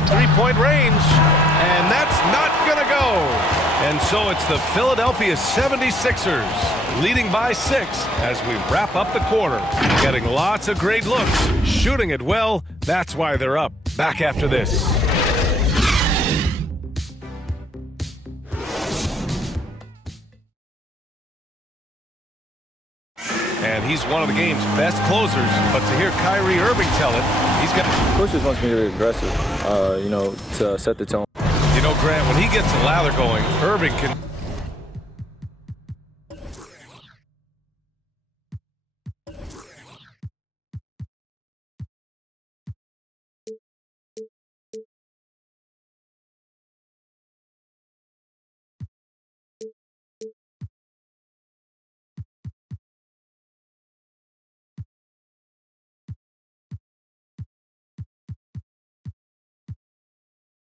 deep three-point range, and that's not going to go. And so it's the Philadelphia 76ers leading by 6 as we wrap up the quarter. Getting lots of great looks, shooting it well. That's why they're up. Back after this. And he's one of the game's best closers, but to hear Kyrie Irving tell it, he's got... Coach just wants me to be aggressive, to set the tone. You know, Grant, when he gets a lather going, Irving can...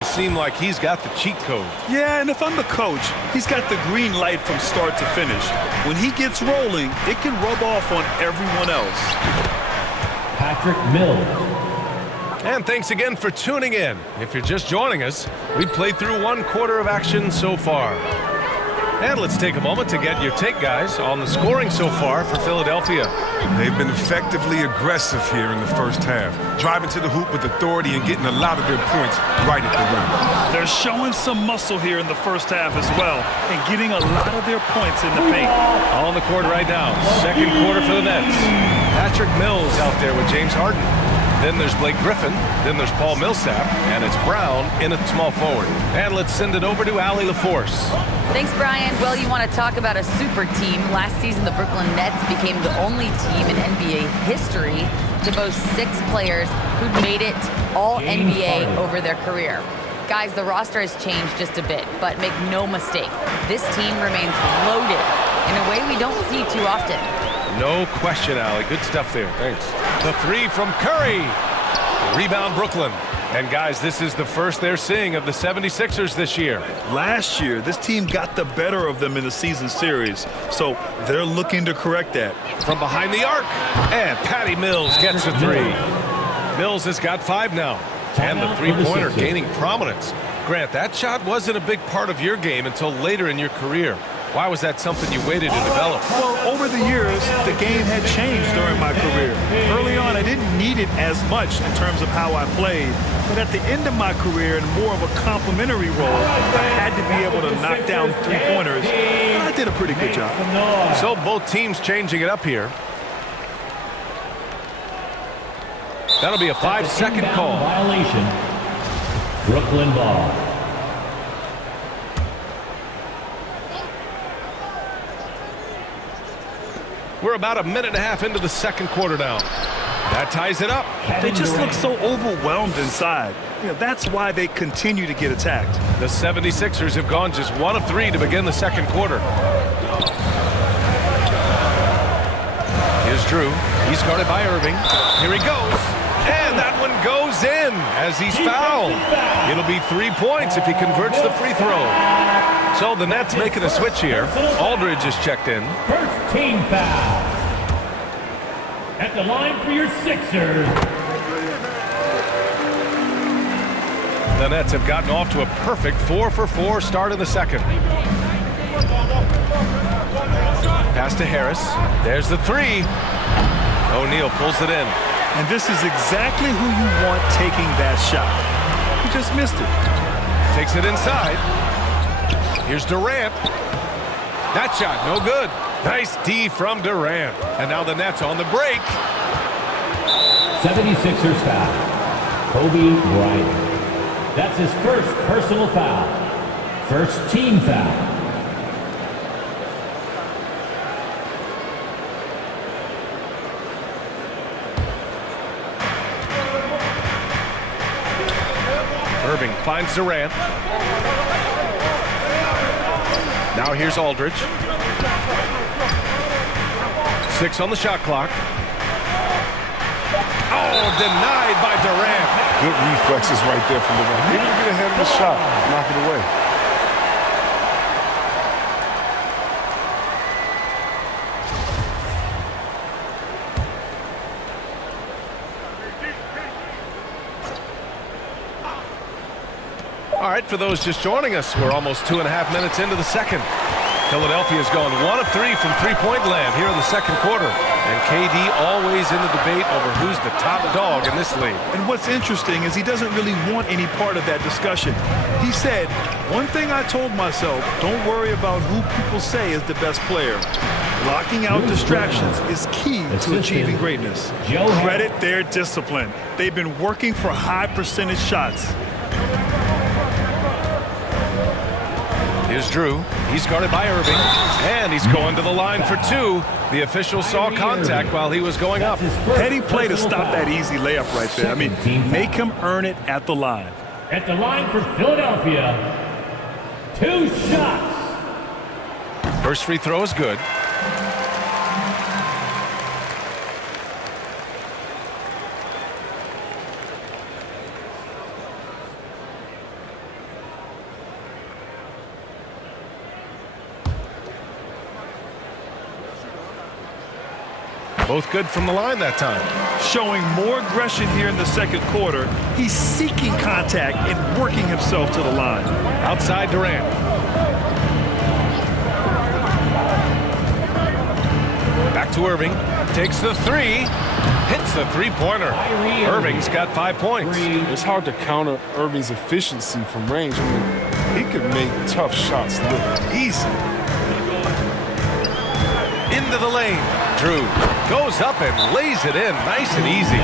seem like he's got the cheat code. Yeah, and if I'm the coach, he's got the green light from start to finish. When he gets rolling, it can rub off on everyone else. Patrick Mills. And thanks again for tuning in. If you're just joining us, we played through one quarter of action so far. And let's take a moment to get your take, guys, on the scoring so far for Philadelphia. They've been effectively aggressive here in the first half, driving to the hoop with authority and getting a lot of their points right at the rim. They're showing some muscle here in the first half as well and getting a lot of their points in the paint. On the court right now, second quarter for the Nets. Patrick Mills out there with James Harden. Then there's Blake Griffin. Then there's Paul Millsap. And it's Brown in at small forward. And let's send it over to Allie LaForce. Thanks, Brian. Well, you want to talk about a super team. Last season, the Brooklyn Nets became the only team in NBA history to boast 6 players who'd made it all NBA over their career. Guys, the roster has changed just a bit, but make no mistake, this team remains loaded in a way we don't see too often. No question, Allie. Good stuff there. Thanks. The 3 from Curry. Rebound Brooklyn. And guys, this is the first they're seeing of the 76ers this year. Last year, this team got the better of them in the season series, so they're looking to correct that. From behind the arc, and Patty Mills gets a 3. Mills has got 5 now, and the three-pointer gaining prominence. Grant, that shot wasn't a big part of your game until later in your career. Why was that something you waited to develop? Well, over the years, the game had changed during my career. Early on, I didn't need it as much in terms of how I played. But at the end of my career, in more of a complementary role, I had to be able to knock down three-pointers. And I did a pretty good job. So both teams changing it up here. That'll be a 5-second call. Violation. Brooklyn ball. We're about a minute and a half into the second quarter now. That ties it up. They just look so overwhelmed inside. That's why they continue to get attacked. The 76ers have gone just 1 of 3 to begin the second quarter. Here's Drew. He's guarded by Irving. Here he goes. And that one goes in as he's fouled. It'll be 3 points if he converts the free throw. So the Nets making a switch here. Aldridge is checked in. First team foul. At the line for your Sixers. The Nets have gotten off to a perfect 4-for-4 start in the second. Pass to Harris. There's the 3. O'Neal pulls it in. And this is exactly who you want taking that shot. He just missed it. Takes it inside. Here's Durant. That shot, no good. Nice D from Durant. And now the Nets on the break. 76ers foul. Kobe Bryant. That's his first personal foul. First team foul. Irving finds Durant. Now here's Aldridge. 6 on the shot clock. Oh, denied by Durant. Good reflexes right there from Durant. He didn't get ahead of the shot. Knock it away. right, for those just joining us, we're almost 2.5 minutes into the second. Philadelphia's gone 1 of 3 from three-point land here in the second quarter. And KD always in the debate over who's the top dog in this league. And what's interesting is he doesn't really want any part of that discussion. He said, one thing I told myself, don't worry about who people say is the best player. Blocking out distractions is key to achieving greatness. Credit their discipline. They've been working for high percentage shots. Here's Drew. He's guarded by Irving. And he's going to the line for 2. The official saw contact while he was going up. Heady play to stop that easy layup right there. I mean, make him earn it at the line. At the line for Philadelphia, 2 shots. First free throw is good. Both good from the line that time. Showing more aggression here in the second quarter. He's seeking contact and working himself to the line. Outside Durant. Back to Irving. Takes the 3. Hits the three-pointer. Irving's got 5 points. It's hard to counter Irving's efficiency from range. I mean, he could make tough shots look easy. Into the lane. Drew goes up and lays it in nice and easy.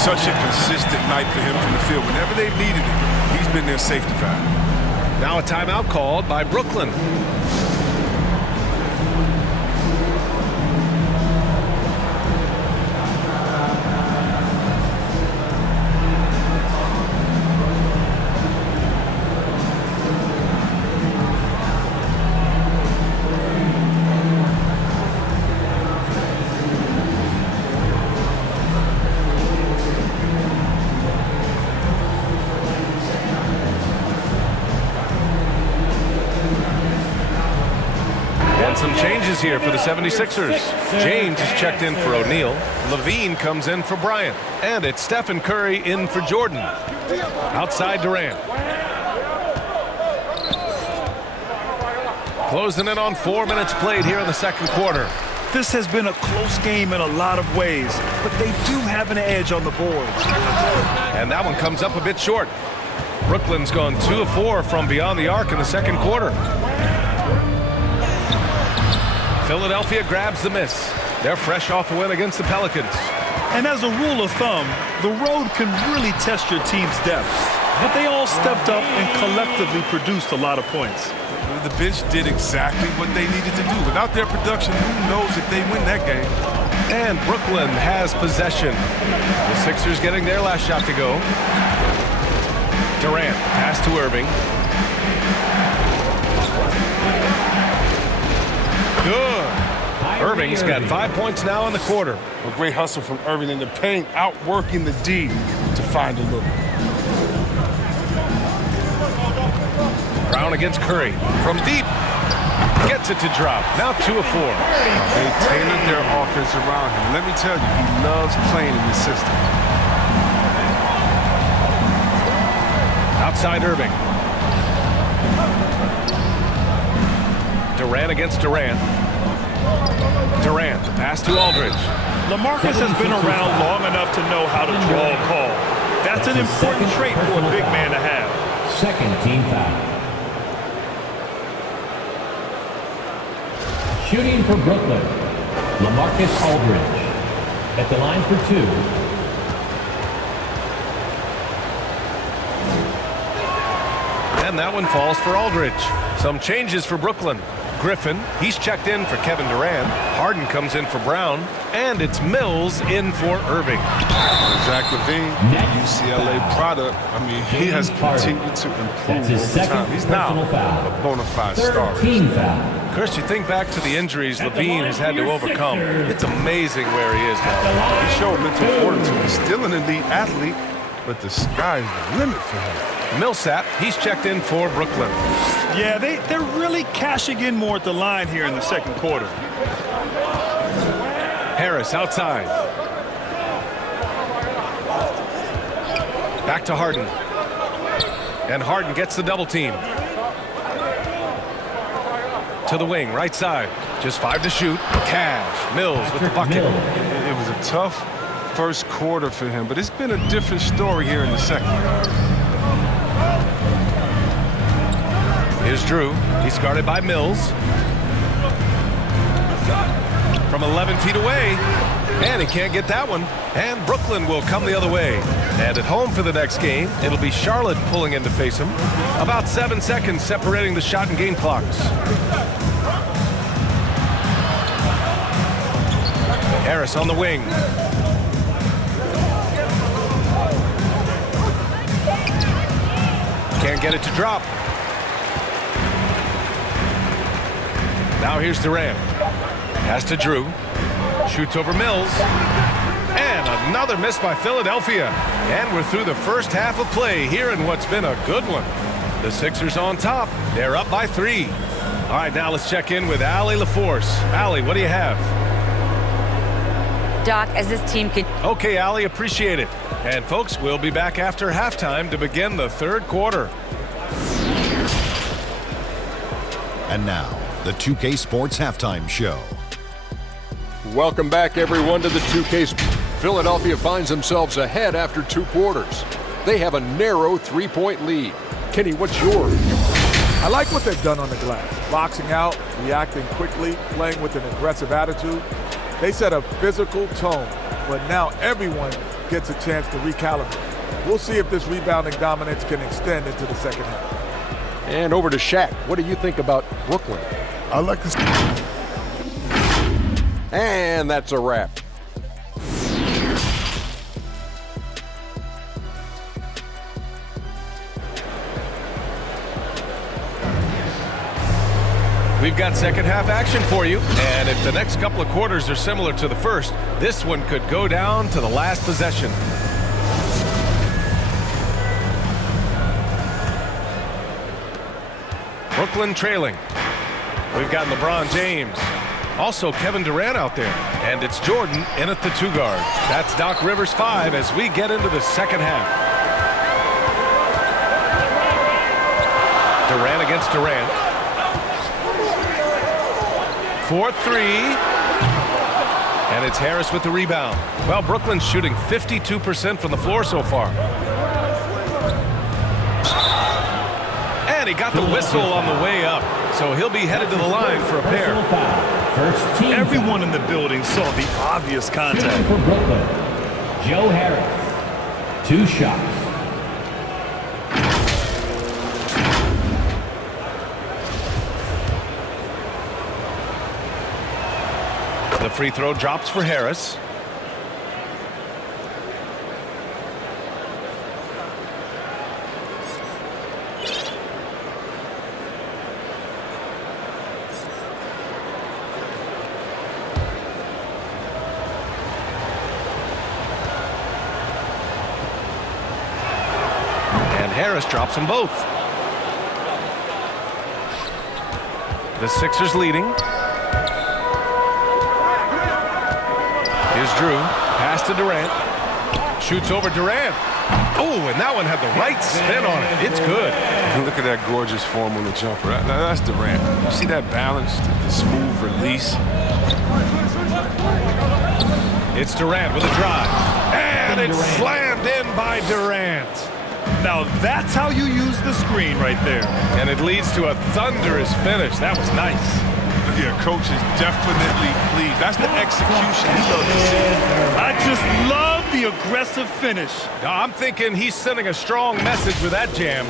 Such a consistent night for him from the field. Whenever they've needed it, he's been their safety valve. Now a timeout called by Brooklyn. Some changes here for the 76ers. James is checked in for O'Neal. Levine comes in for Bryant. And it's Stephen Curry in for Jordan. Outside Durant. Closing in on 4 minutes played here in the second quarter. This has been a close game in a lot of ways, but they do have an edge on the boards. And that one comes up a bit short. Brooklyn's gone 2 of 4 from beyond the arc in the second quarter. Philadelphia grabs the miss. They're fresh off a win against the Pelicans. And as a rule of thumb, the road can really test your team's depth. But they all stepped up and collectively produced a lot of points. The bench did exactly what they needed to do. Without their production, who knows if they win that game. And Brooklyn has possession. The Sixers getting their last shot to go. Durant, pass to Irving. Good. Irving's got 5 points now in the quarter. A great hustle from Irving in the paint, outworking the D to find a look. Brown against Curry. From deep. Gets it to drop. Now 2 of 4. They tailored their offense around him. Let me tell you, he loves playing in this system. Outside Irving. Durant against Durant. Durant, the pass to Aldridge. LaMarcus has been around long enough to know how to draw a call. That's an important trait for a big man to have. Second team foul. Shooting for Brooklyn, LaMarcus Aldridge. At the line for 2. And that one falls for Aldridge. Some changes for Brooklyn. Griffin, he's checked in for Kevin Durant. Harden comes in for Brown. And it's Mills in for Irving. Zach LaVine, UCLA product. I mean, he has continued to improve over time. He's now a bona fide star. Team foul. Chris, you think back to the injuries LaVine has had to overcome. It's amazing where he is now. He showed mental fortitude. He's still an elite athlete, but the sky's the limit for him. Millsap, he's checked in for Brooklyn. Yeah, they're really cashing in more at the line here in the second quarter. Harris outside. Back to Harden. And Harden gets the double team. To the wing, right side. Just 5 to shoot. Cash. Mills with the bucket. It was a tough first quarter for him, but it's been a different story here in the second. Here's Drew. He's guarded by Mills. From 11 feet away. And he can't get that one. And Brooklyn will come the other way. And at home for the next game, it'll be Charlotte pulling in to face him. About 7 seconds separating the shot and game clocks. Harris on the wing. Can't get it to drop. Now here's Durant. Pass to Drew. Shoots over Mills. And another miss by Philadelphia. And we're through the first half of play here in what's been a good one. The Sixers on top. They're up by 3. All right, now let's check in with Allie LaForce. Allie, what do you have? Doc, as this team can... Okay, Allie, appreciate it. And folks, we'll be back after halftime to begin the third quarter. And now, the 2K Sports Halftime Show. Welcome back, everyone, to the 2K. Philadelphia finds themselves ahead after 2 quarters. They have a narrow 3-point lead. Kenny, what's yours? I like what they've done on the glass. Boxing out, reacting quickly, playing with an aggressive attitude. They set a physical tone, but now everyone gets a chance to recalibrate. We'll see if this rebounding dominance can extend into the second half. And over to Shaq. What do you think about Brooklyn? I like this. And that's a wrap. We've got second half action for you, and if the next couple of quarters are similar to the first, this one could go down to the last possession. Brooklyn trailing. We've got LeBron James. Also Kevin Durant out there. And it's Jordan in at the 2 guard. That's Doc Rivers 5 as we get into the second half. Durant against Durant. 4-3. And it's Harris with the rebound. Well, Brooklyn's shooting 52% from the floor so far. And he got the whistle on the way up. So he'll be headed to the line for a pair. Everyone in the building saw the obvious contact. For Brooklyn, Joe Harris. 2 shots. The free throw drops for Harris. And Harris drops them both. The Sixers leading. Here's Drew. Pass to Durant. Shoots over Durant. Oh, and that one had the right spin on it. It's good. Look at that gorgeous form on the jumper. That's Durant. You see that balance, the smooth release? It's Durant with a drive. And it's slammed in by Durant. Now that's how you use the screen right there. And it leads to a thunderous finish. That was nice. Yeah, coach is definitely pleased. That's the execution he loves to see. I just love the aggressive finish. I'm thinking he's sending a strong message with that jam.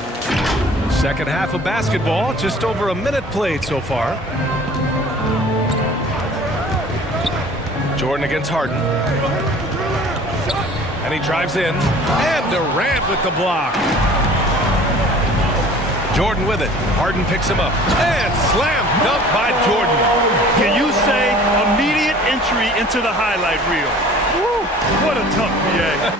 Second half of basketball, just over a minute played so far. Jordan against Harden. And he drives in. And Durant with the block. Jordan with it. Harden picks him up. And slam dunk by Jordan. Can you say immediate entry into the highlight reel? Woo, what a tough PA.